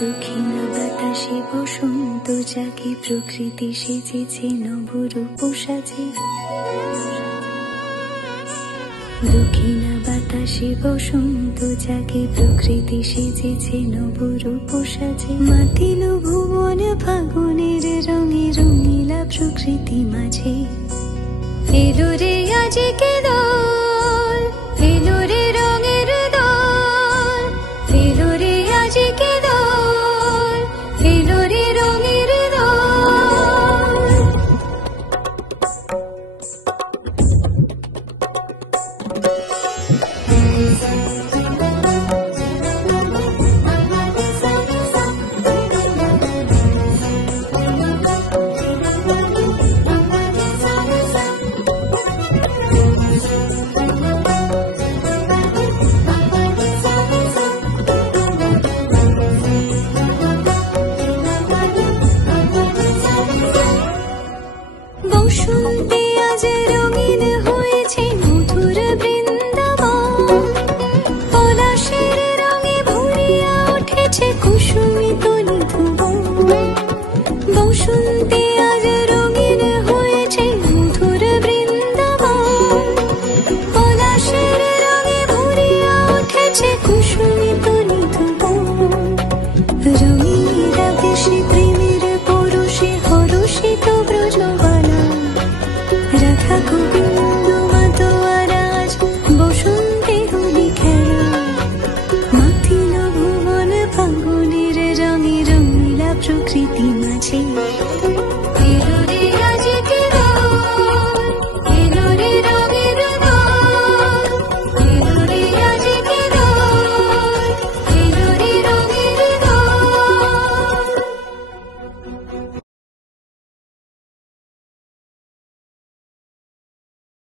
দক্ষিণ বাতাসে বসন্ত জাগে, প্রকৃতি সেজেছে নবরূপ সাজে। দক্ষিণ বাতাসে বসন্ত জাগে, প্রকৃতি সেজেছে নবরূপ সাজে। মাতিল ভুবন ফাগুনের রঙে, রঙিলা প্রকৃতি মাঝে। এলো রে আজকে দোল, এলো রে রঙের দোল, এলো রে আজকে দোল, এলো রে রঙের দোল। বসন্তে আজ রঙিন হয়েছে মধুর বৃন্দাবন, পলাশের রঙে ভরিয়া উঠেছে কুসুমিত নিধুবন। বসন্তে আজ রঙিন হয়েছে মধুর বৃন্দাবন, পলাশের রঙে ভরিয়া উঠেছে কুসুমিত নিধুবন। রঙিরা বেশি প্রেমের পরশে হরষিত ব্রজবালা, রাধা গোবিন্দ মাতোয়ার আজ বসন্তে হোলি খেলা। মাতিল ভুবন ফাগুনের রঙে, রঙিলা প্রকৃতি মাঝে।